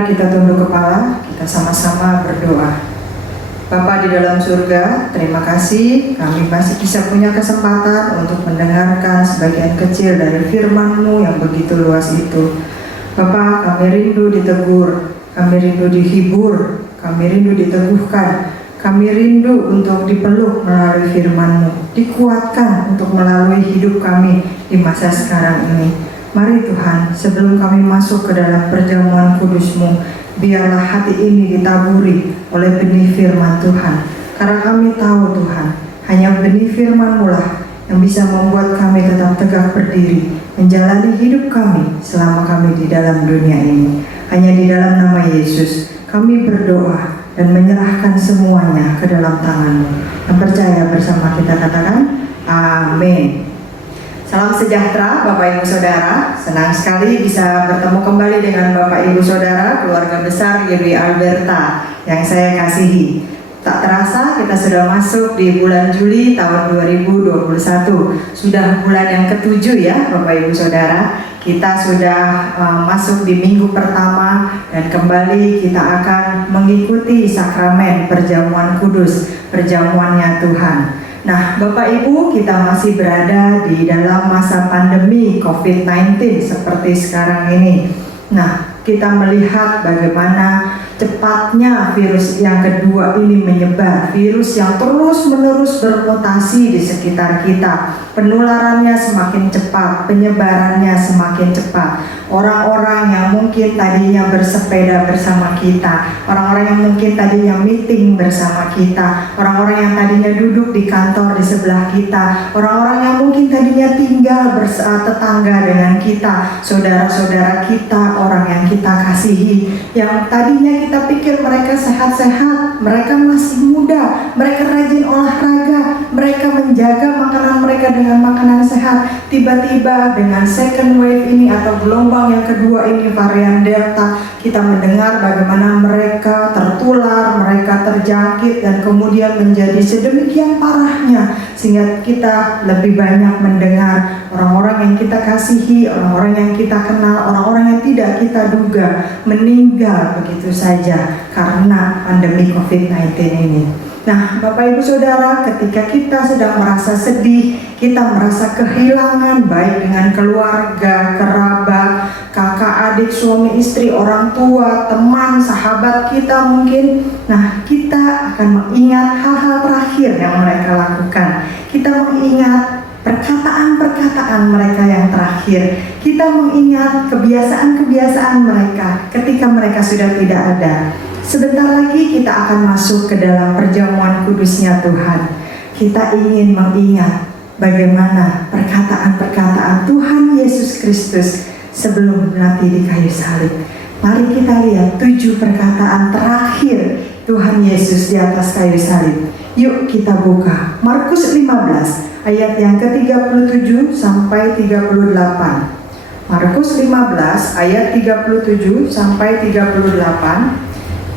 Mari kita tunduk kepala, kita sama-sama berdoa. Bapa di dalam surga, terima kasih kami masih bisa punya kesempatan untuk mendengarkan sebagian kecil dari firman-Mu yang begitu luas itu. Bapa, kami rindu ditegur, kami rindu dihibur, kami rindu diteguhkan, kami rindu untuk dipeluk melalui firman-Mu, dikuatkan untuk melalui hidup kami di masa sekarang ini. Mari Tuhan, sebelum kami masuk ke dalam perjamuan kudus-Mu, biarlah hati ini ditaburi oleh benih firman Tuhan. Karena kami tahu Tuhan, hanya benih firman-Mu lah yang bisa membuat kami tetap tegak berdiri, menjalani hidup kami selama kami di dalam dunia ini. Hanya di dalam nama Yesus, kami berdoa dan menyerahkan semuanya ke dalam tangan-Mu. Yang percaya bersama kita katakan, amin. Salam sejahtera Bapak Ibu Saudara, senang sekali bisa bertemu kembali dengan Bapak Ibu Saudara, keluarga besar YB Alberta yang saya kasihi. Tak terasa kita sudah masuk di bulan Juli tahun 2021, sudah bulan yang ke-7 ya Bapak Ibu Saudara. Kita sudah masuk di minggu pertama dan kembali kita akan mengikuti sakramen perjamuan kudus, perjamuannya Tuhan. Nah, Bapak Ibu, kita masih berada di dalam masa pandemi COVID-19 seperti sekarang ini. Nah, kita melihat bagaimana cepatnya virus yang kedua ini menyebar, virus yang terus-menerus bermutasi di sekitar kita. Penularannya semakin cepat, penyebarannya semakin cepat. Orang-orang yang mungkin tadinya bersepeda bersama kita, orang-orang yang mungkin tadinya meeting bersama kita, orang-orang yang tadinya duduk di kantor di sebelah kita, orang-orang yang mungkin tadinya tinggal tetangga dengan kita, saudara-saudara kita, orang yang kita kasihi, yang tadinya kita pikir mereka sehat-sehat, mereka masih muda, mereka rajin olahraga, mereka menjaga makanan mereka dengan makanan sehat. Tiba-tiba dengan second wave ini atau gelombang yang kedua ini, varian Delta, kita mendengar bagaimana mereka tertular, mereka terjangkit, dan kemudian menjadi sedemikian parahnya sehingga kita lebih banyak mendengar orang-orang yang kita kasihi, orang-orang yang kita kenal, orang-orang yang tidak kita duga meninggal begitu saja karena pandemi COVID-19 ini. Nah, Bapak Ibu Saudara, ketika kita sedang merasa sedih, kita merasa kehilangan baik dengan keluarga, kerabat, kakak, adik, suami, istri, orang tua, teman, sahabat kita mungkin. Nah, kita akan mengingat hal-hal terakhir yang mereka lakukan. Kita mengingat perkataan-perkataan mereka yang terakhir. Kita mengingat kebiasaan-kebiasaan mereka ketika mereka sudah tidak ada. Sebentar lagi kita akan masuk ke dalam perjamuan kudusnya Tuhan. Kita ingin mengingat bagaimana perkataan-perkataan Tuhan Yesus Kristus sebelum mati di kayu salib. Mari kita lihat 7 perkataan terakhir Tuhan Yesus di atas kayu salib. Yuk kita buka Markus 15 ayat yang ke-37 sampai 38. Markus 15 ayat 37 sampai 38.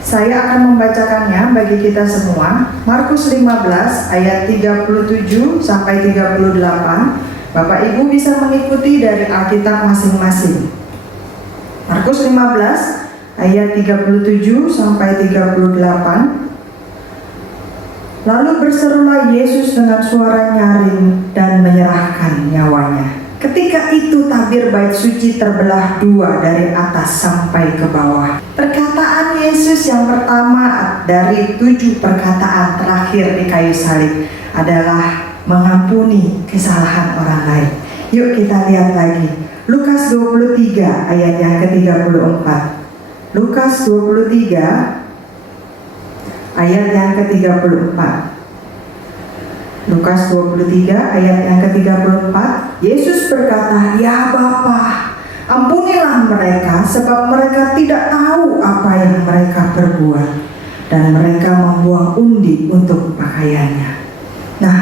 Saya akan membacakannya bagi kita semua. Markus 15 ayat 37 sampai 38. Bapak Ibu bisa mengikuti dari Alkitab masing-masing. Markus 15 ayat 37 sampai 38. Lalu berserulah Yesus dengan suara nyaring dan menyerahkan nyawanya. Ketika itu tabir bait suci terbelah 2 dari atas sampai ke bawah. Perkataan Yesus yang pertama dari 7 perkataan terakhir di kayu salib adalah mengampuni kesalahan orang lain. Yuk kita lihat lagi. Lukas 23 ayat yang ke-34. Lukas 23 ayat yang ke-34. Lukas 23 ayat yang ke-34. Yesus berkata, "Ya Bapa, ampunilah mereka sebab mereka tidak tahu apa yang mereka perbuat." Dan mereka membuang undi untuk pakaiannya. Nah,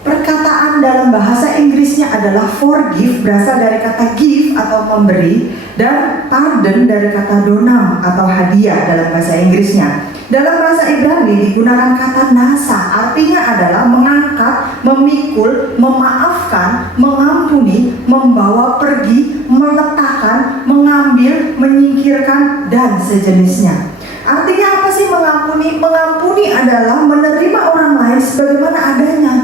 perkataan dalam bahasa Inggrisnya adalah forgive, berasal dari kata give atau memberi, dan pardon dari kata donam atau hadiah dalam bahasa Inggrisnya. Dalam bahasa Ibrani digunakan kata nasa, artinya adalah mengangkat, memikul, memaafkan, mengampuni, membawa pergi, meletakkan, mengambil, menyingkirkan, dan sejenisnya. Artinya apa sih mengampuni? Mengampuni adalah menerima orang lain sebagaimana adanya,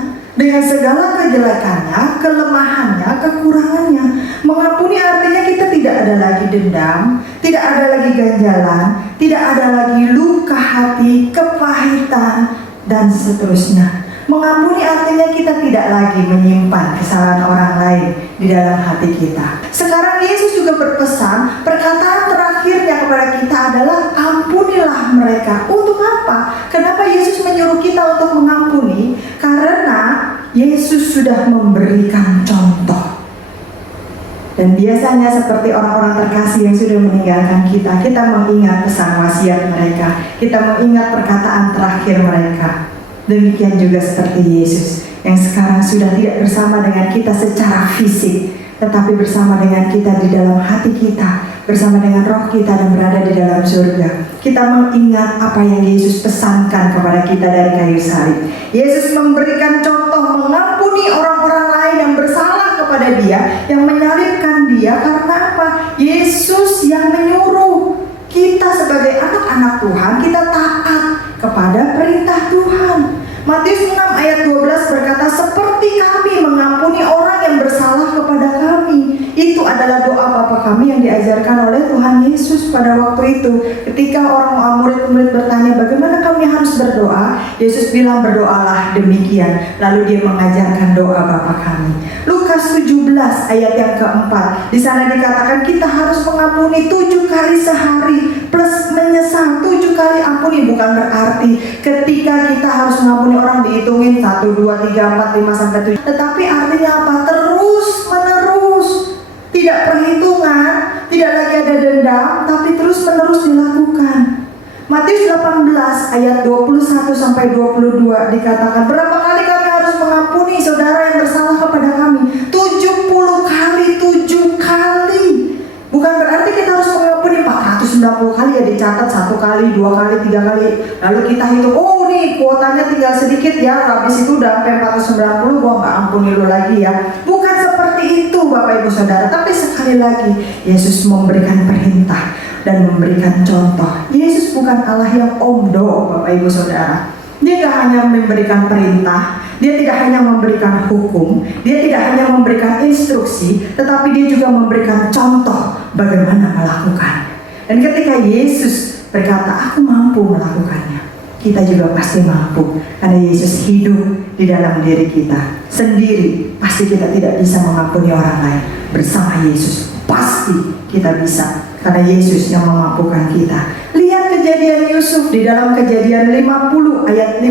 dengan segala kejelekannya, kelemahannya, kekurangannya. Mengampuni artinya kita tidak ada lagi dendam, tidak ada lagi ganjalan, tidak ada lagi luka hati, kepahitan, dan seterusnya. Mengampuni artinya kita tidak lagi menyimpan kesalahan orang lain di dalam hati kita. Sekarang Yesus juga berpesan, perkataan terakhirnya kepada kita adalah ampunilah mereka. Untuk apa? Kenapa Yesus menyuruh kita untuk mengampuni? Karena Yesus sudah memberikan contoh. Dan biasanya seperti orang-orang terkasih yang sudah meninggalkan kita, kita mengingat pesan wasiat mereka, kita mengingat perkataan terakhir mereka. Demikian juga seperti Yesus yang sekarang sudah tidak bersama dengan kita secara fisik, tetapi bersama dengan kita di dalam hati kita, bersama dengan roh kita dan berada di dalam surga. Kita mengingat apa yang Yesus pesankan kepada kita dari kayu salib. Yesus memberikan contoh mengampuni orang-orang lain yang bersalah kepada Dia, yang menyalibkan Dia. Karena apa? Yesus yang menyuruh kita sebagai anak-anak Tuhan, kita taat kepada perintah Tuhan. Matius 6 ayat 12 berkata, seperti kami mengampuni orang yang bersalah kepada kami. Itu adalah doa Bapa kami yang diajarkan oleh Tuhan Yesus pada waktu itu. Ketika orang murid-murid bertanya bagaimana kami harus berdoa, Yesus bilang berdoalah demikian. Lalu Dia mengajarkan doa Bapa kami. Lukas 17 ayat yang keempat, di sana dikatakan kita harus mengampuni 7 kali sehari plus menyesal 7 kali ampuni. Bukan berarti ketika kita harus mengampuni orang dihitungin 1, 2, 3, 4, 5 sampai 7. Tetapi artinya apa? Terus menerus, tidak perhitungan, tidak lagi ada dendam, tapi terus menerus dilakukan. Matius 18 ayat 21 sampai 22 dikatakan, berapa kali kami harus mengampuni saudara yang bersalah kepada kami? 70 kali 7 kali. Bukan berarti kita harus mengampuni 490 kali ya, dicatat 1 kali, 2 kali, 3 kali. Lalu kita hitung, oh nih kuotanya tinggal sedikit ya, habis itu udah sampai 490, gua nggak ampuni lu lagi ya. Bukan seperti itu Bapak Ibu Saudara. Tapi sekali lagi Yesus memberikan perintah dan memberikan contoh. Yesus bukan Allah yang omdo Bapak Ibu Saudara. Dia tidak hanya memberikan perintah, Dia tidak hanya memberikan hukum, Dia tidak hanya memberikan instruksi, tetapi Dia juga memberikan contoh bagaimana melakukan. Dan ketika Yesus berkata, aku mampu melakukannya, kita juga pasti mampu. Karena Yesus hidup di dalam diri kita. Sendiri pasti kita tidak bisa mengampuni orang lain. Bersama Yesus pasti kita bisa, karena Yesus yang memampukan kita. Lihat kejadian Yusuf di dalam Kejadian 50 ayat 15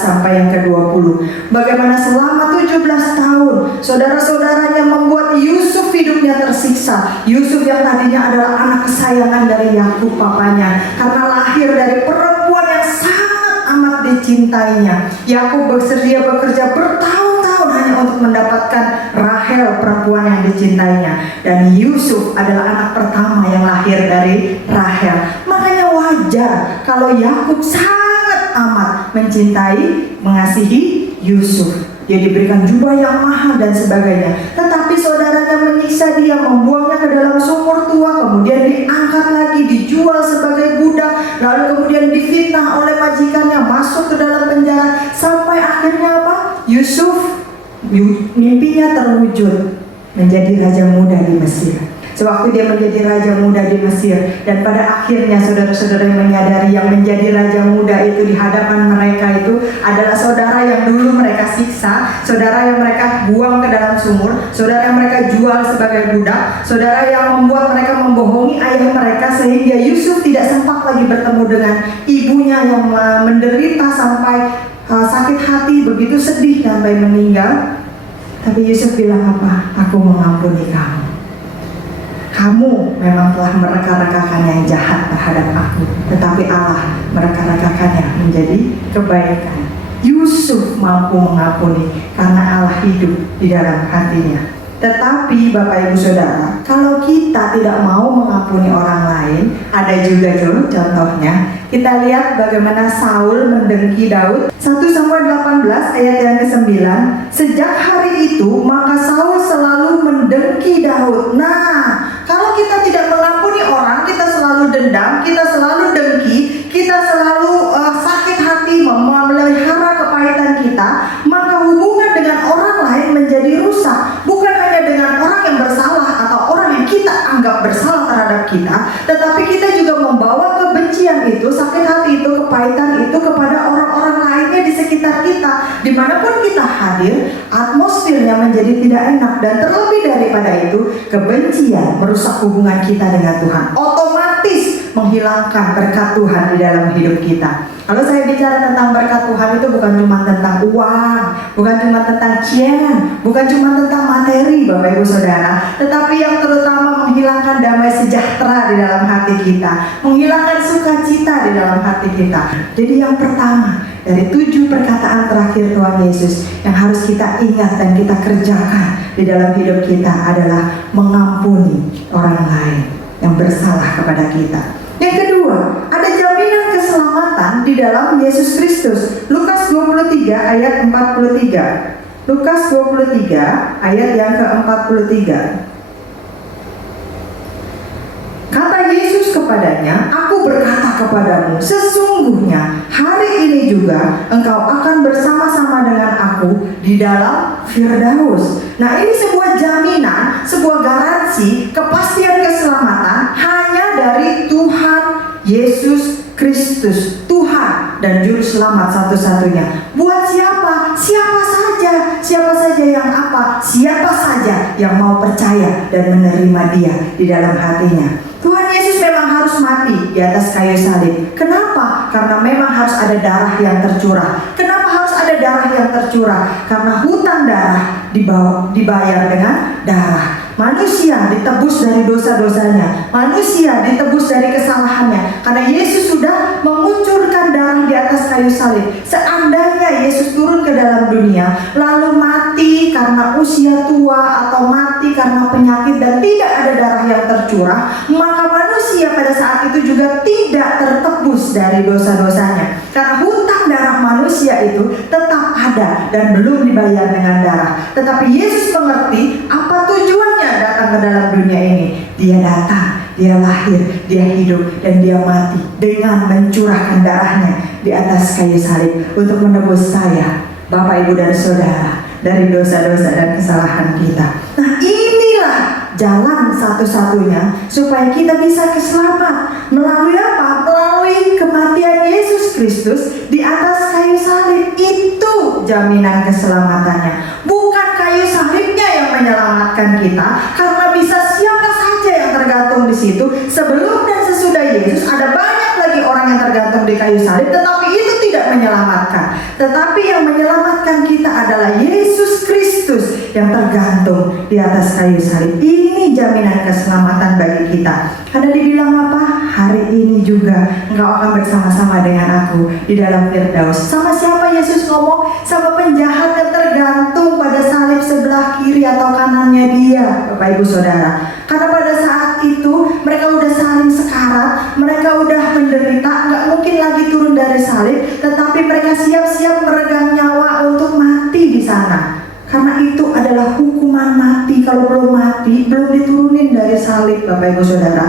sampai yang ke-20. Bagaimana selama 17 tahun saudara-saudaranya membuat Yusuf hidupnya tersiksa. Yusuf yang tadinya adalah anak kesayangan dari Yakub papanya, karena lahir dari perempuan yang sangat amat dicintainya. Yakub bersedia bekerja bertahun-tahun hanya untuk mendapatkan Rahel, perempuan yang dicintainya. Dan Yusuf adalah anak pertama yang lahir dari Rahel. Makanya wajar kalau Yakub sangat amat mencintai, mengasihi Yusuf. Dia diberikan jubah yang mahal dan sebagainya. Tetapi saudaranya menyiksa dia, membuangnya ke dalam sumur tua, kemudian diangkat lagi, dijual sebagai budak, lalu kemudian difitnah oleh majikannya, masuk ke dalam penjara, sampai akhirnya apa? Yusuf mimpinya terwujud menjadi raja muda di Mesir. Sewaktu dia menjadi raja muda di Mesir, dan pada akhirnya saudara-saudara yang menyadari yang menjadi raja muda itu di hadapan mereka itu adalah saudara yang dulu mereka siksa, saudara yang mereka buang ke dalam sumur, saudara yang mereka jual sebagai budak, saudara yang membuat mereka membohongi ayah mereka, sehingga Yusuf tidak sempat lagi bertemu dengan ibunya yang menderita sampai sakit hati, begitu sedih sampai meninggal. Tapi Yusuf bilang apa? Aku mengampuni kamu. Kamu memang telah mereka-rekakan yang jahat terhadap aku, tetapi Allah mereka-rekakannya menjadi kebaikan. Yusuf mampu mengampuni karena Allah hidup di dalam hatinya. Tetapi Bapak Ibu Saudara, kalau kita tidak mau mengampuni orang lain, ada juga tuh contohnya. Kita lihat bagaimana Saul mendengki Daud. 1 Samuel 18 ayat yang ke-9. Sejak hari itu maka Saul selalu mendengki Daud. Nah, kalau kita tidak mengampuni orang, kita selalu dendam, kita selalu dengki, kita selalu sakit hati, memelihara kepahitan kita, maka hubungan dengan orang lain menjadi rusak. Bukan hanya dengan orang yang bersalah atau orang yang kita anggap bersalah terhadap kita, tetapi kita juga membawa kebencian itu, sakit hati itu, kepahitan itu kepada orang-orang lainnya di sekitar kita. Dimanapun kita hadir, atmosfernya menjadi tidak enak. Dan terlebih daripada itu, kebencian merusak hubungan kita dengan Tuhan, otomatis menghilangkan berkat Tuhan di dalam hidup kita. Kalau saya bicara tentang berkat Tuhan, itu bukan cuma tentang uang, bukan cuma tentang cian, bukan cuma tentang materi Bapak Ibu Saudara, tetapi yang terutama menghilangkan damai sejahtera di dalam hati kita, menghilangkan sukacita di dalam hati kita. Jadi yang pertama dari 7 perkataan terakhir Tuhan Yesus yang harus kita ingat dan kita kerjakan di dalam hidup kita adalah mengampuni orang lain yang bersalah kepada kita. Yang kedua, ada jaminan keselamatan di dalam Yesus Kristus. Lukas 23 ayat 43. Lukas 23 ayat yang ke-43. Kata Yesus kepadanya, "Aku berkata kepadamu, sesungguhnya hari ini juga engkau akan bersama-sama dengan aku di dalam Firdaus." Nah, ini sebuah jaminan, sebuah garansi, kepastian keselamatan hanya dari Tuhan Yesus Kristus, Tuhan dan Juru Selamat satu-satunya. Buat siapa? Siapa saja. Siapa saja yang apa? Siapa saja yang mau percaya dan menerima Dia di dalam hatinya. Tuhan Yesus memang harus mati di atas kayu salib. Kenapa? Karena memang harus ada darah yang tercurah. Kenapa harus ada darah yang tercurah? Karena hutang darah dibayar dengan darah. Manusia ditebus dari dosa-dosanya, manusia ditebus dari kesalahannya, karena Yesus sudah mengucurkan darah di atas kayu salib. Seandainya Yesus turun ke dalam dunia lalu mati karena usia tua atau mati karena penyakit dan tidak ada darah yang tercurah, maka manusia pada saat itu juga tidak tertebus dari dosa-dosanya, karena hutang darah manusia itu tetap ada dan belum dibayar dengan darah. Tetapi Yesus mengerti apa tujuannya datang ke dalam dunia ini. Dia datang, Dia lahir, Dia hidup, dan Dia mati dengan mencurahkan darahnya di atas kayu salib untuk menebus saya, Bapak, Ibu, dan Saudara dari dosa-dosa dan kesalahan kita. Nah, inilah jalan satu-satunya supaya kita bisa selamat. Melalui apa? Melalui kematian Yesus Kristus di atas kayu salib. Itu jaminan keselamatannya. Bukan kayu salibnya yang menyelamatkan kita, karena bisa siapa saja yang tergantung di situ. Sebelum dan sesudah Yesus ada banyak lagi orang yang tergantung di kayu salib, tetapi itu tidak menyelamatkan. Tetapi yang menyelamatkan kita adalah Yesus Kristus yang tergantung di atas kayu salib. Ini jaminan keselamatan bagi kita. Karena dibilang apa? Hari ini juga engkau akan bersama-sama dengan aku di dalam Firdaus. Sama siapa Yesus ngomong? Sama penjahat yang tergantung pada salib sebelah kiri atau kanannya Dia, Bapak Ibu Saudara. Karena pada saat itu mereka udah saling sekarat, mereka udah menderita, nggak mungkin lagi turun dari salib, tetapi mereka siap-siap meregang nyawa untuk mati di sana. Karena itu adalah hukuman mati. Kalau belum mati, belum diturunin dari salib, Bapak Ibu Saudara.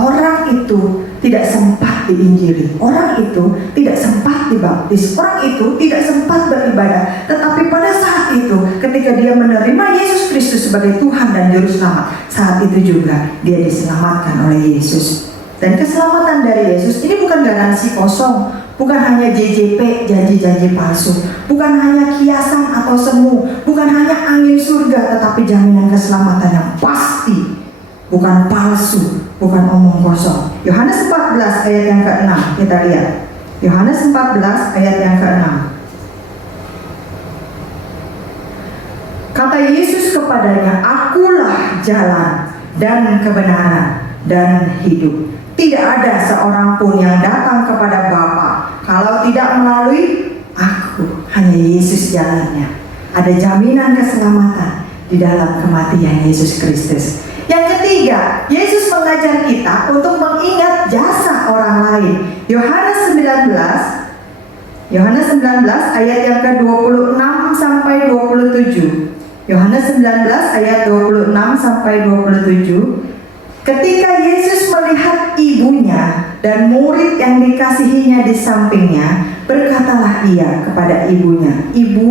Orang itu tidak sempat diinjili, orang itu tidak sempat dibaptis, orang itu tidak sempat beribadah. Tetapi pada saat itu, ketika dia menerima Yesus Kristus sebagai Tuhan dan Juru Selamat, saat itu juga dia diselamatkan oleh Yesus. Dan keselamatan dari Yesus ini bukan garansi kosong, bukan hanya JJP, janji-janji palsu, bukan hanya kiasan atau semu, bukan hanya angin surga, tetapi jaminan keselamatan yang pasti, bukan palsu, bukan omong kosong. Yohanes 14 ayat yang ke-6, kita lihat. Yohanes 14 ayat yang ke-6. Kata Yesus kepadanya, "Akulah jalan dan kebenaran dan hidup. Tidak ada seorang pun yang datang kepada Bapa kalau tidak melalui aku." Hanya Yesus jalannya. Ada jaminan keselamatan di dalam kematian Yesus Kristus. Yang ketiga, Yesus mengajar kita untuk mengingat jasa orang lain. Yohanes 19 ayat yang ke-26 sampai 27. Yohanes 19 ayat 26 sampai 27. Ketika Yesus melihat ibunya dan murid yang dikasihinya di sampingnya, berkatalah ia kepada ibunya, "Ibu,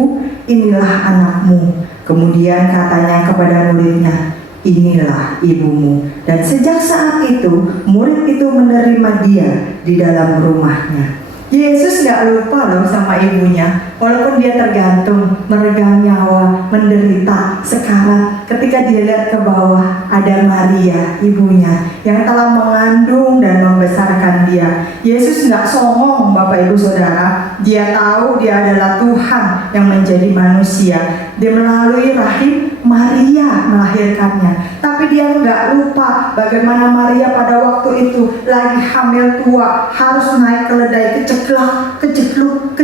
inilah anakmu." Kemudian katanya kepada muridnya, "Inilah ibumu." Dan sejak saat itu, murid itu menerima dia di dalam rumahnya. Yesus gak lupa loh sama ibunya. Walaupun dia tergantung, meregang nyawa, menderita, sekarang ketika dia lihat ke bawah, ada Maria, ibunya, yang telah mengandung dan membesarkan dia. Yesus gak songong, Bapak Ibu Saudara. Dia tahu dia adalah Tuhan yang menjadi manusia. Dia melalui rahim Maria melahirkannya. Tapi dia gak lupa bagaimana Maria pada waktu itu lagi hamil tua, harus naik keledai, kecekluk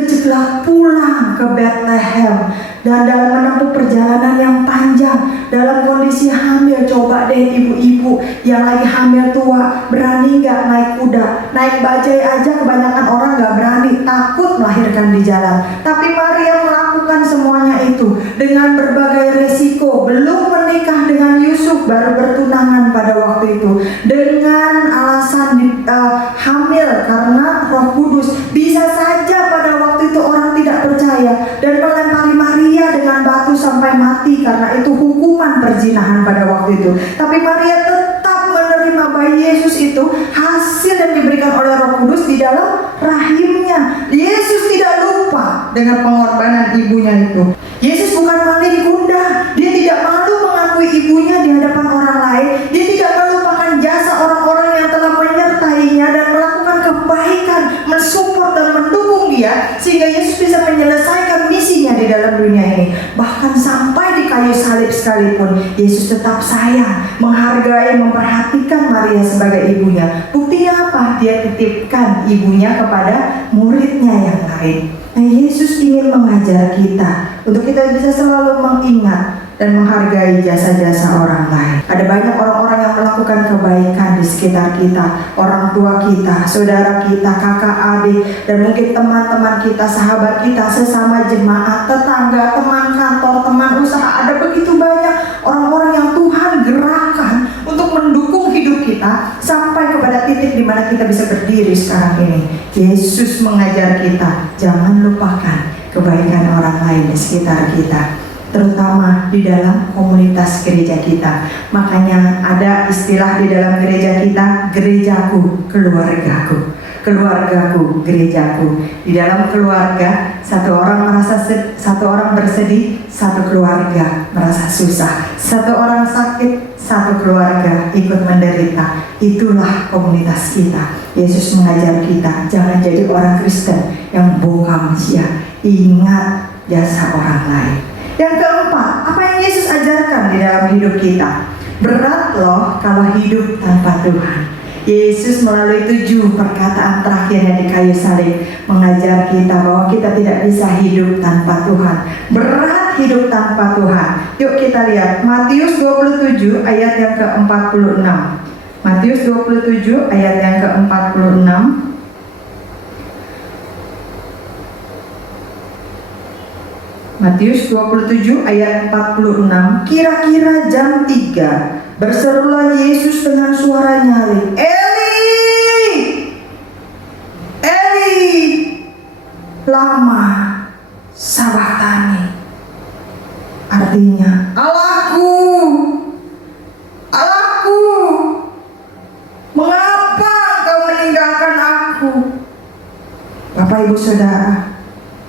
pulang ke Bethlehem. Dan dalam menempuh perjalanan yang panjang, dalam kondisi hamil, coba deh ibu-ibu yang lagi hamil tua, berani gak naik kuda? Naik bajai aja kebanyakan orang gak berani, takut melahirkan di jalan. Tapi Maria melakukan semuanya itu dengan berbagai resiko. Belum menikah dengan Yusuf, baru bertunangan pada waktu itu, dengan alasan hamil karena Roh Kudus. Bisa saja pada waktu itu orang tidak percaya dan melempari Maria dengan batu sampai mati, karena itu hukuman perzinahan pada waktu itu. Tapi Maria tetap menerima bayi Yesus itu, hasil yang diberikan oleh Roh Kudus di dalam rahimnya. Yesus tidak lupa dengan pengorbanan ibunya itu. Yesus bukan malah digunda, dia tidak malu mengakui ibunya di hadapan orang lain. Dia tidak melupakan jasa orang-orang yang telah menyertainya dan melakukan kebaikan, mensupport dan mendukung dia, sehingga Yesus bisa menyelesaikan misinya di dalam dunia ini. Bahkan sampai di kayu salib sekalipun, Yesus tetap sayang, menghargai, memperhatikan Maria sebagai ibunya. Buktinya apa? Dia titipkan ibunya kepada muridnya yang lain. Nah, Yesus ingin mengajar kita untuk kita bisa selalu mengingat dan menghargai jasa-jasa orang lain. Ada banyak orang-orang yang melakukan kebaikan di sekitar kita, orang tua kita, saudara kita, kakak, adik, dan mungkin teman-teman kita, sahabat kita, sesama jemaat, tetangga, teman kantor, teman usaha. Ada begitu banyak orang-orang yang Tuhan gerakkan untuk mendukung hidup kita sampai kepada titik di mana kita bisa berdiri sekarang ini. Yesus mengajar kita, jangan lupakan kebaikan orang lain di sekitar kita, terutama di dalam komunitas gereja kita. Makanya ada istilah di dalam gereja kita, gerejaku, keluargaku. Keluargaku, gerejaku. Di dalam keluarga, satu orang bersedih, satu keluarga merasa susah. Satu orang sakit, satu keluarga ikut menderita. Itulah komunitas kita. Yesus mengajar kita, jangan jadi orang Kristen yang bongkam sia. Ingat jasa orang lain. Yang keempat, apa yang Yesus ajarkan di dalam hidup kita? Berat loh kalau hidup tanpa Tuhan. Yesus melalui 7 perkataan terakhirnya di kayu salib mengajar kita bahwa kita tidak bisa hidup tanpa Tuhan. Berat hidup tanpa Tuhan. Yuk kita lihat Matius 27 ayat yang ke-46. Matius 27 ayat yang ke-46. Matius 27 ayat 46. Kira-kira jam 3, berserulah Yesus dengan suara nyaring, "Eli, Eli, lama sabachthani." Artinya, Allahku, Allahku, mengapa Engkau meninggalkan aku? Bapak Ibu Saudara,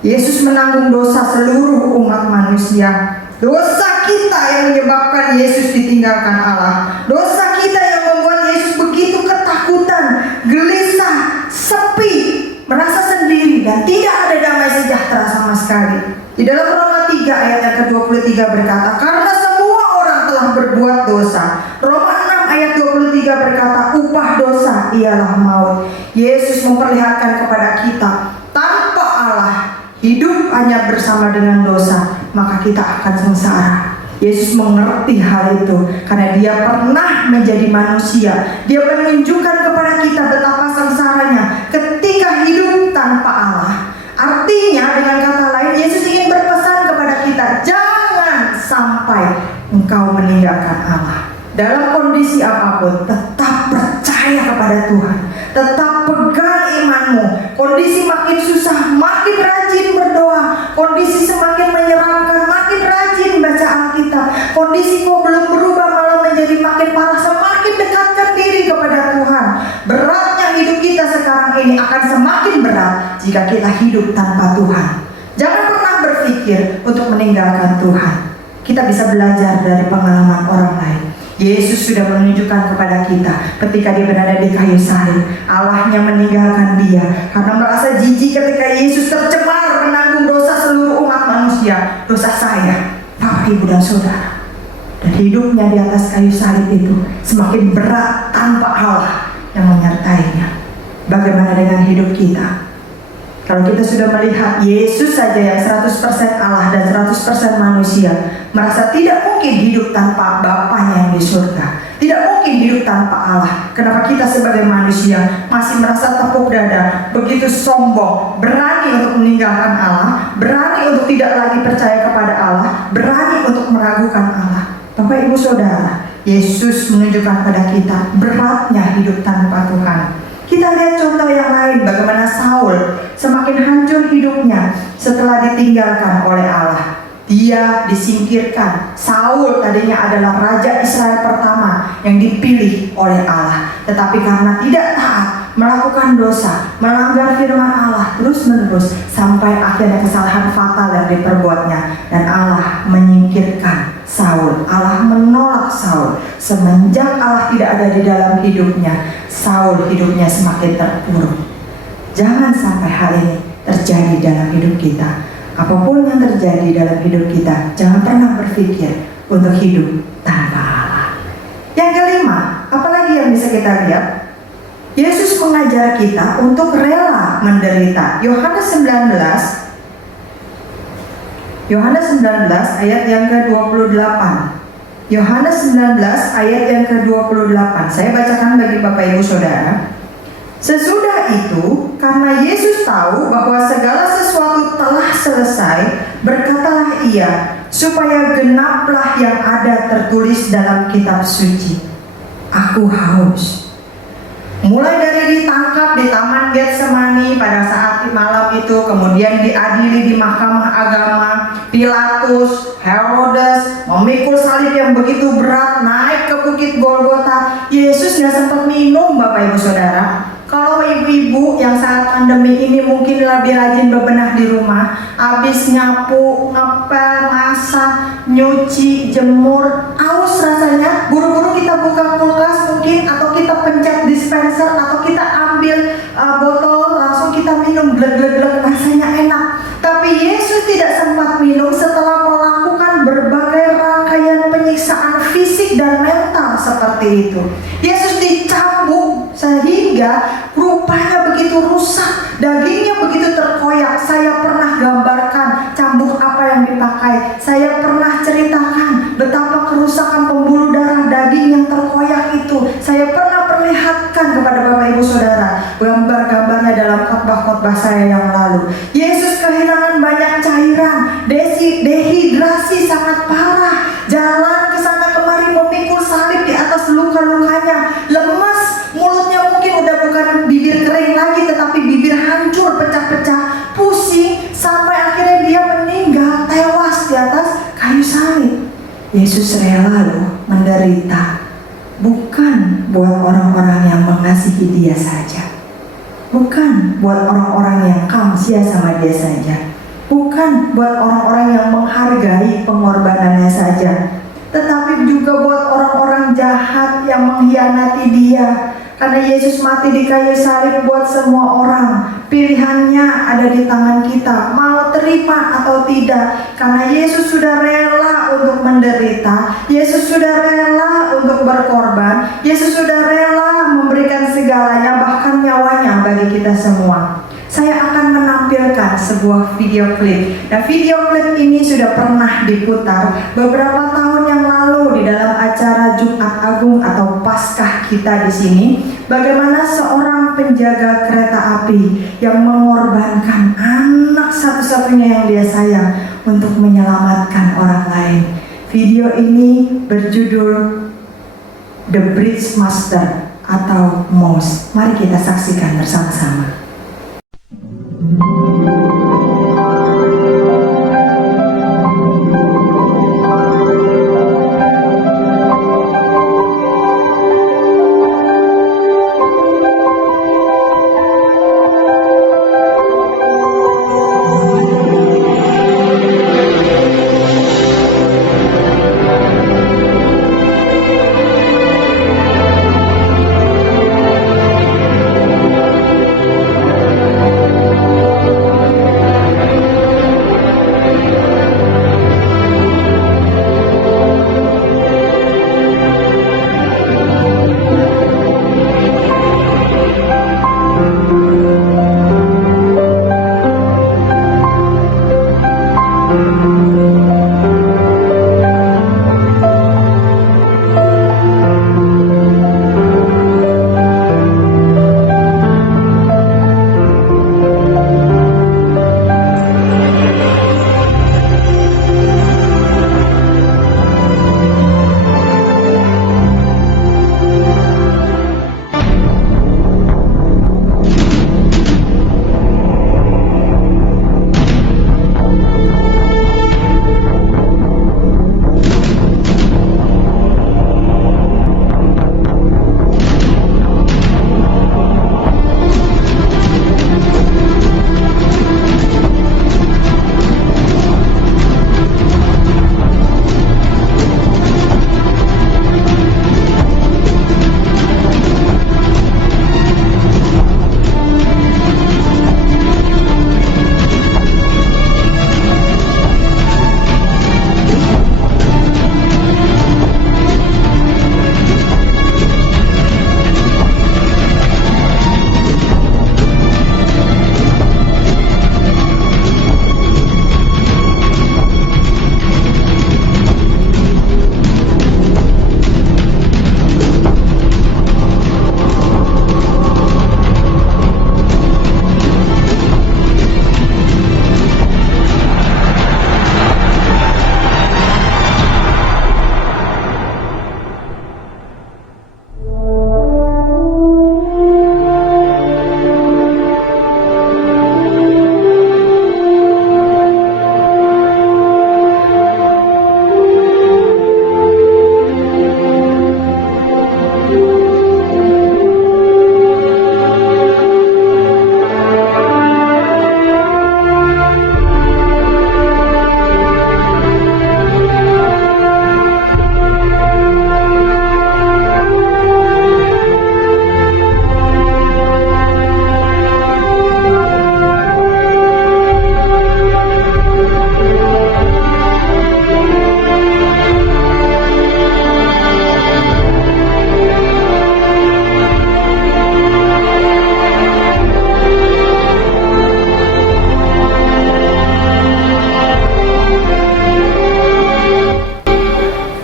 Yesus menanggung dosa seluruh umat manusia. Dosa kita yang menyebabkan Yesus ditinggalkan Allah. Dosa kita yang membuat Yesus begitu ketakutan, gelisah, sepi, merasa sendiri, dan tidak ada damai sejahtera sama sekali. Di dalam Roma 3 ayat yang ke-23 berkata, karena semua orang telah berbuat dosa. Roma 6 ayat 23 berkata, upah dosa ialah maut. Yesus memperlihatkan kepada kita, tanpa Allah, hidup hanya bersama dengan dosa, maka kita akan sengsara. Yesus mengerti hal itu karena dia pernah menjadi manusia. Dia menunjukkan kepada kita betapa sengsaranya ketika hidup tanpa Allah. Artinya, dengan kata lain, Yesus ingin berpesan kepada kita, jangan sampai engkau meninggalkan Allah. Dalam kondisi apapun, tetap percaya kepada Tuhan, tetap pegang imanmu. Kondisi makin susah, makin rajin berdoa. Kondisi semakin menyeramkan, makin rajin baca Alkitab. Kondisi kau belum berubah, malah menjadi makin parah, semakin dekatkan diri kepada Tuhan. Beratnya hidup kita sekarang ini akan semakin berat jika kita hidup tanpa Tuhan. Jangan pernah berpikir untuk meninggalkan Tuhan. Kita bisa belajar dari pengalaman orang lain. Yesus sudah menunjukkan kepada kita ketika dia berada di kayu salib, Allahnya meninggalkan dia karena merasa jijik ketika Yesus tercemar menanggung dosa seluruh umat manusia, dosa saya, Bapak, Ibu, dan Saudara. Dan hidupnya di atas kayu salib itu semakin berat tanpa Allah yang menyertainya. Bagaimana dengan hidup kita? Kalau kita sudah melihat Yesus saja yang 100% Allah dan 100% manusia, merasa tidak mungkin hidup tanpa Bapanya yang di surga, tidak mungkin hidup tanpa Allah. Kenapa kita sebagai manusia masih merasa tepuk dada, begitu sombong, berani untuk meninggalkan Allah, berani untuk tidak lagi percaya kepada Allah, berani untuk meragukan Allah? Bapak, Ibu, Saudara, Yesus menunjukkan pada kita beratnya hidup tanpa Tuhan. Kita lihat contoh yang lain, bagaimana Saul semakin hancur hidupnya setelah ditinggalkan oleh Allah. Dia disingkirkan. Saul tadinya adalah raja Israel pertama yang dipilih oleh Allah, tetapi karena tidak taat, melakukan dosa, melanggar firman Allah terus-menerus, sampai akhirnya kesalahan fatal yang diperbuatnya, dan Allah menyingkirkan Saul. Allah menolak Saul. Semenjak Allah tidak ada di dalam hidupnya, Saul hidupnya semakin terpuruk. Jangan sampai hal ini terjadi dalam hidup kita. Apapun yang terjadi dalam hidup kita, jangan pernah berpikir untuk hidup tanpa Allah. Yang kelima, apalagi yang bisa kita lihat? Yesus mengajar kita untuk rela menderita. Yohanes 19 ayat yang ke-28. Yohanes 19 ayat yang ke-28. Saya bacakan bagi Bapak, Ibu, Saudara. Sesudah itu, karena Yesus tahu bahwa segala sesuatu telah selesai, berkatalah ia, supaya genaplah yang ada tertulis dalam kitab suci, aku haus. Mulai dari ditangkap di Taman Getsemani pada saat malam itu, kemudian diadili di mahkamah agama, Pilatus, Herodes memikul salib yang begitu berat, naik ke bukit Golgota. Yesus gak sempat minum, Bapak, Ibu, Saudara. Kalau ibu-ibu yang saat pandemi ini mungkin lebih rajin bebenah di rumah, habis nyapu, ngepel, masak, nyuci, jemur, aus rasanya, buru-buru kita buka kulkas mungkin, atau kita pencet dispenser, atau kita ambil botol, langsung kita minum, glek-glek-glek, rasanya enak. Tapi Yesus tidak sempat minum setelah melakukan berbagai rangkaian penyiksaan fisik dan mental seperti itu. Yesus dicambuk sehingga rupanya begitu rusak, dagingnya begitu terkoyak. Saya pernah gambarkan cambuk apa yang dipakai. Saya pernah ceritakan betapa kerusakan pembuluh darah daging yang terkoyak itu. Saya pernah perlihatkan kepada Bapak, Ibu, Saudara gambar-gambarnya dalam khotbah-khotbah saya yang lalu. Yesus kehilangan banyak cairan, dehidrasi sangat parah, jalan ke sana kemari memikul salib di atas luka-lukanya, lemas, mulutnya mungkin udah bukan bibir kering lagi, tetapi bibir hancur, pecah-pecah, pusing, sampai akhirnya dia meninggal, tewas di atas kayu salib. Yesus rela loh menderita, bukan buat orang-orang yang mengasihi dia saja, bukan buat orang-orang yang kamsia sama dia saja, bukan buat orang-orang yang menghargai pengorbanannya saja, tetapi juga buat orang-orang jahat yang mengkhianati dia. Karena Yesus mati di kayu salib buat semua orang. Pilihannya ada di tangan kita, mau terima atau tidak. Karena Yesus sudah rela untuk menderita, Yesus sudah rela untuk berkorban, Yesus sudah rela memberikan segalanya, bahkan nyawanya bagi kita semua. saya akan menampilkan sebuah video klip. Nah, video klip ini sudah pernah diputar beberapa tahun yang lalu di dalam acara Jumat Agung atau Paskah kita di sini. Bagaimana seorang penjaga kereta api yang mengorbankan anak satu-satunya yang dia sayang untuk menyelamatkan orang lain. Video ini berjudul The Bridge Master atau MOS. Mari kita saksikan bersama-sama.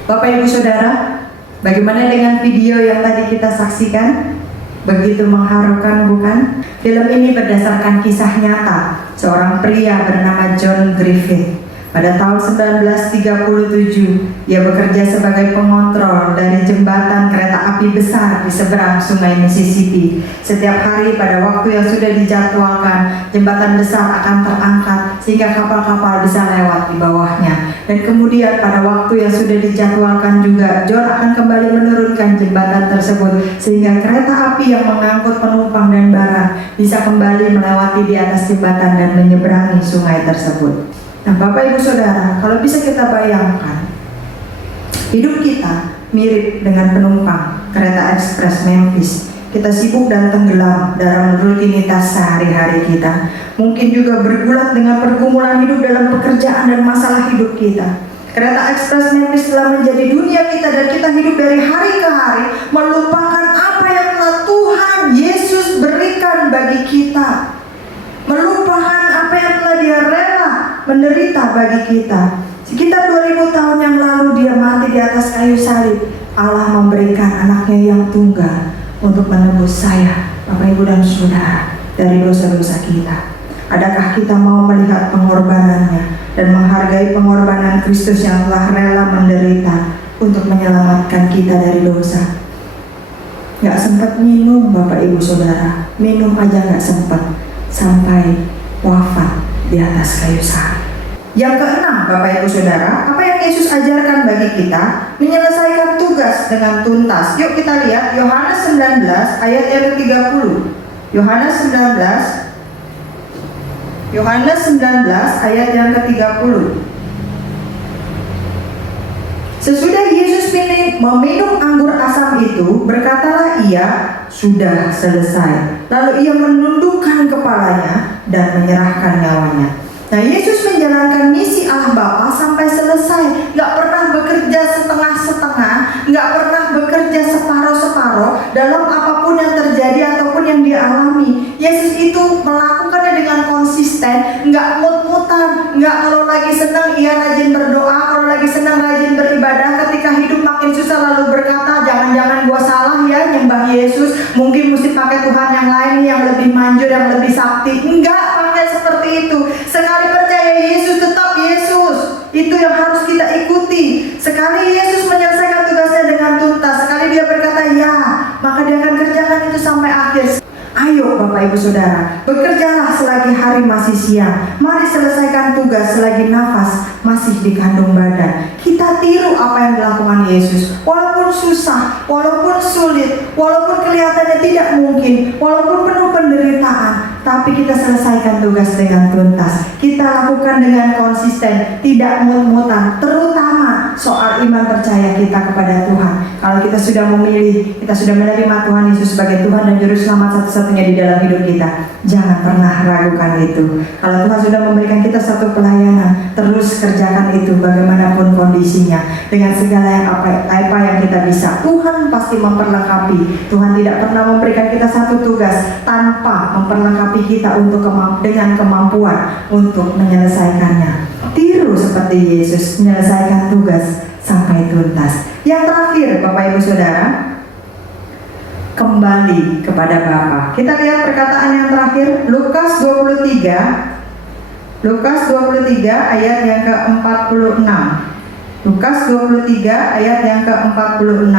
Bapak Ibu Saudara, bagaimana dengan video yang tadi kita saksikan? Begitu mengharukan, bukan? Film ini berdasarkan kisah nyata seorang pria bernama John Griffith. Pada tahun 1937, ia bekerja sebagai pengontrol dari jembatan kereta api besar di seberang Sungai Mississippi. Setiap hari pada waktu yang sudah dijadwalkan, jembatan besar akan terangkat sehingga kapal-kapal bisa lewat di bawahnya. Dan kemudian pada waktu yang sudah dijadwalkan juga, John akan kembali menurunkan jembatan tersebut sehingga kereta api yang mengangkut penumpang dan barang bisa kembali melewati di atas jembatan dan menyeberangi sungai tersebut. Nah, Bapak Ibu Saudara, kalau bisa kita bayangkan, hidup kita mirip dengan penumpang kereta ekspres Memphis. Kita sibuk dan tenggelam dalam rutinitas sehari-hari kita. Mungkin juga bergulat dengan pergumulan hidup dalam pekerjaan dan masalah hidup kita. Kereta ekspres Memphis telah menjadi dunia kita dan kita hidup dari hari ke hari, melupakan apa yang telah Tuhan Yesus berikan bagi kita. melupakan apa yang telah dia rela menderita bagi kita. Sekitar 2000 tahun yang lalu dia mati di atas kayu salib. Allah memberikan anaknya yang tunggal untuk menebus saya, Bapak Ibu dan Saudara, dari dosa-dosa kita. Adakah kita mau melihat pengorbanannya dan menghargai pengorbanan Kristus yang telah rela menderita untuk menyelamatkan kita dari dosa? Gak sempat minum, Bapak Ibu Saudara, minum aja gak sempat, sampai wafat di atas kayu salib. Yang keenam, Bapak Ibu Saudara, apa yang Yesus ajarkan bagi kita? Menyelesaikan tugas dengan tuntas. Yuk kita lihat Yohanes 19 ayat yang ke-30. Yohanes 19 ayat yang ke-30. Sesudah Yesus meminum anggur asam itu, berkatalah ia, sudah selesai. Lalu ia menundukkan kepalanya dan menyerahkan nyawanya. Nah, Yesus menjalankan misi Allah Bapa sampai selesai. Gak pernah bekerja setengah-setengah, gak pernah bekerja separuh-separuh dalam apapun yang terjadi ataupun yang dia alami. Yesus itu melakukannya dengan konsisten, gak mut-mutan, gak kalau lagi senang ia rajin berdoa, kalau lagi senang rajin beribadah, ketika hidup makin susah lalu berkata, jangan-jangan gua salah ya nyembah Yesus, mungkin mesti pakai Tuhan yang lain yang lebih manjur, yang lebih sakti. Enggak pakai seperti itu. Sekali percaya Yesus, tetap Yesus. Itu yang harus kita ikuti. Sekali Yesus menyelesaikan tugasnya dengan tuntas, sekali dia berkata ya, maka dia akan kerjakan itu sampai akhir. Ayo Bapak Ibu Saudara, bekerjalah selagi hari masih siang. Mari selesaikan tugas selagi nafas masih di kandung badan. Kita tiru apa yang dilakukan Yesus. Walaupun susah, walaupun sulit, walaupun kelihatannya tidak mungkin, walaupun penuh penderitaan, tapi kita selesaikan tugas dengan tuntas. Kita lakukan dengan konsisten, tidak mut-mutan, terutama soal iman percaya kita kepada Tuhan. Kalau kita sudah memilih, kita sudah menerima Tuhan Yesus sebagai Tuhan dan Juru Selamat satu-satunya di dalam hidup kita, jangan pernah ragukan itu. Kalau Tuhan sudah memberikan kita satu pelayanan, terus kerjakan itu bagaimanapun kondisinya, dengan segala yang apa yang kita bisa. Tuhan pasti memperlengkapi. Tuhan tidak pernah memberikan kita satu tugas tanpa memperlengkapi kita untuk dengan kemampuan untuk menyelesaikannya. Tiru seperti Yesus, menyelesaikan tugas sampai tuntas. Yang terakhir, Bapak Ibu Saudara, kembali kepada Bapa. Kita lihat perkataan yang terakhir, Lukas 23 ayat yang ke-46. Lukas 23 ayat yang ke-46.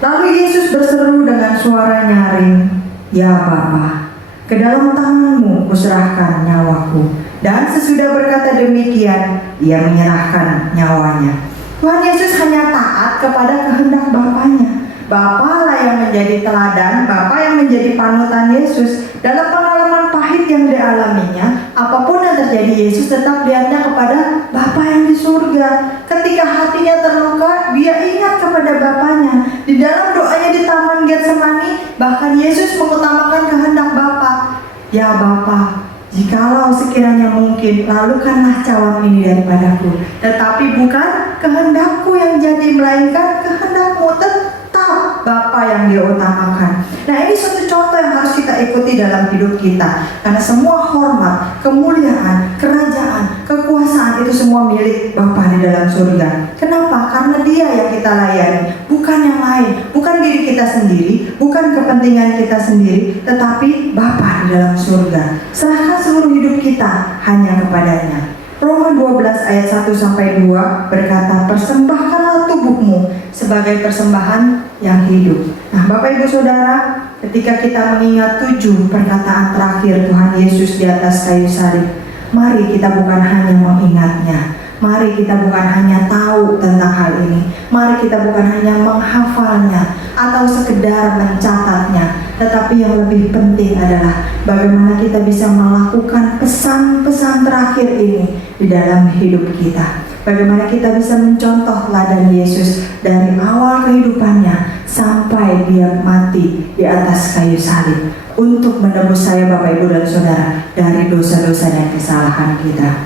Lalu Yesus berseru dengan suara nyaring, ya Bapa, ke dalam tanganmu kuserahkan nyawaku. Dan sesudah berkata demikian, ia menyerahkan nyawanya. Tuhan Yesus hanya taat kepada kehendak Bapanya. Bapa lah yang menjadi teladan, Bapa yang menjadi panutan Yesus. Dalam pengalaman pahit yang dialaminya, apapun yang terjadi, Yesus tetap lihatnya kepada Bapa yang di surga. Ketika hatinya terluka, dia ingat kepada Bapanya. Di dalam doanya di Taman Getsemani, bahkan Yesus mengutamakan kehendak Bapa. Ya Bapa, jikalau sekiranya mungkin, lalukanlah cawang ini daripadaku, tetapi bukan kehendakku yang jadi, melainkan kehendakmu. Tetap Bapa yang dia utamakan. Nah, ini suatu contoh yang harus kita ikuti dalam hidup kita. Karena semua hormat, kemuliaan, kerajaan, kekuasaan itu semua milik Bapa di dalam surga. Kenapa? Karena dia yang kita layani, bukan yang lain, bukan diri kita sendiri, bukan kepentingan kita sendiri, tetapi Bapa di dalam surga. Serahkan seluruh hidup kita hanya kepadanya. Roma 12 ayat 1-2 berkata, persembahkanlah tubuhmu sebagai persembahan yang hidup. Nah, Bapak Ibu Saudara, ketika kita mengingat 7 perkataan terakhir Tuhan Yesus di atas kayu salib, mari kita bukan hanya mengingatnya, mari kita bukan hanya tahu tentang hal ini, mari kita bukan hanya menghafalnya atau sekedar mencatatnya, tetapi yang lebih penting adalah bagaimana kita bisa melakukan pesan-pesan terakhir ini di dalam hidup kita. Bagaimana kita bisa mencontoh teladan Yesus dari awal kehidupannya sampai dia mati di atas kayu salib untuk menebus saya, Bapak Ibu dan Saudara, dari dosa-dosa dan kesalahan kita.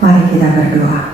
Mari kita berdoa.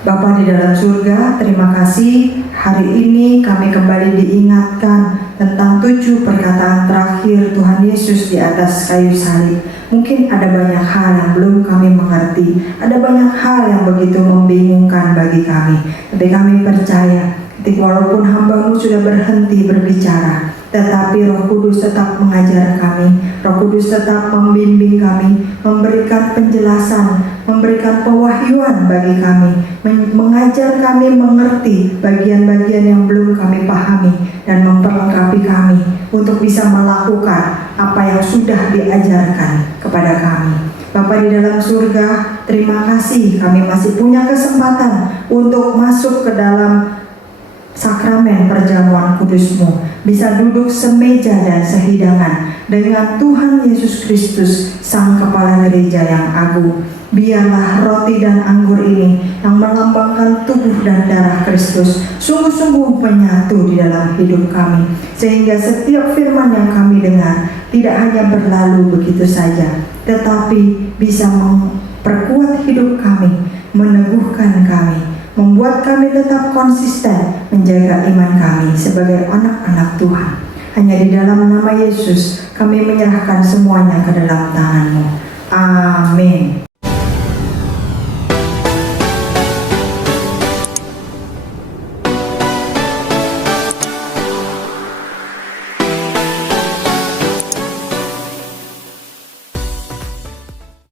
Bapa di dalam surga, terima kasih hari ini kami kembali diingatkan tentang 7 perkataan terakhir Tuhan Yesus di atas kayu salib. Mungkin ada banyak hal yang belum kami mengerti, ada banyak hal yang begitu membingungkan bagi kami. Tapi kami percaya, ketika walaupun hamba-Mu sudah berhenti berbicara, tetapi Roh Kudus tetap mengajar kami, Roh Kudus tetap membimbing kami, memberikan penjelasan, memberikan pewahyuan bagi kami, mengajar kami mengerti bagian-bagian yang belum kami pahami, dan memperlengkapi kami untuk bisa melakukan apa yang sudah diajarkan kepada kami. Bapa di dalam surga, terima kasih kami masih punya kesempatan untuk masuk ke dalam sakramen perjamuan kudus-Mu, bisa duduk semeja dan sehidangan dengan Tuhan Yesus Kristus, Sang Kepala Gereja yang agung. Biarlah roti dan anggur ini yang melambangkan tubuh dan darah Kristus sungguh-sungguh menyatu di dalam hidup kami, sehingga setiap firman yang kami dengar tidak hanya berlalu begitu saja, tetapi bisa memperkuat hidup kami, meneguhkan kami, membuat kami tetap konsisten menjaga iman kami sebagai anak-anak Tuhan. Hanya di dalam nama Yesus kami menyerahkan semuanya ke dalam tangan-Mu. Amin.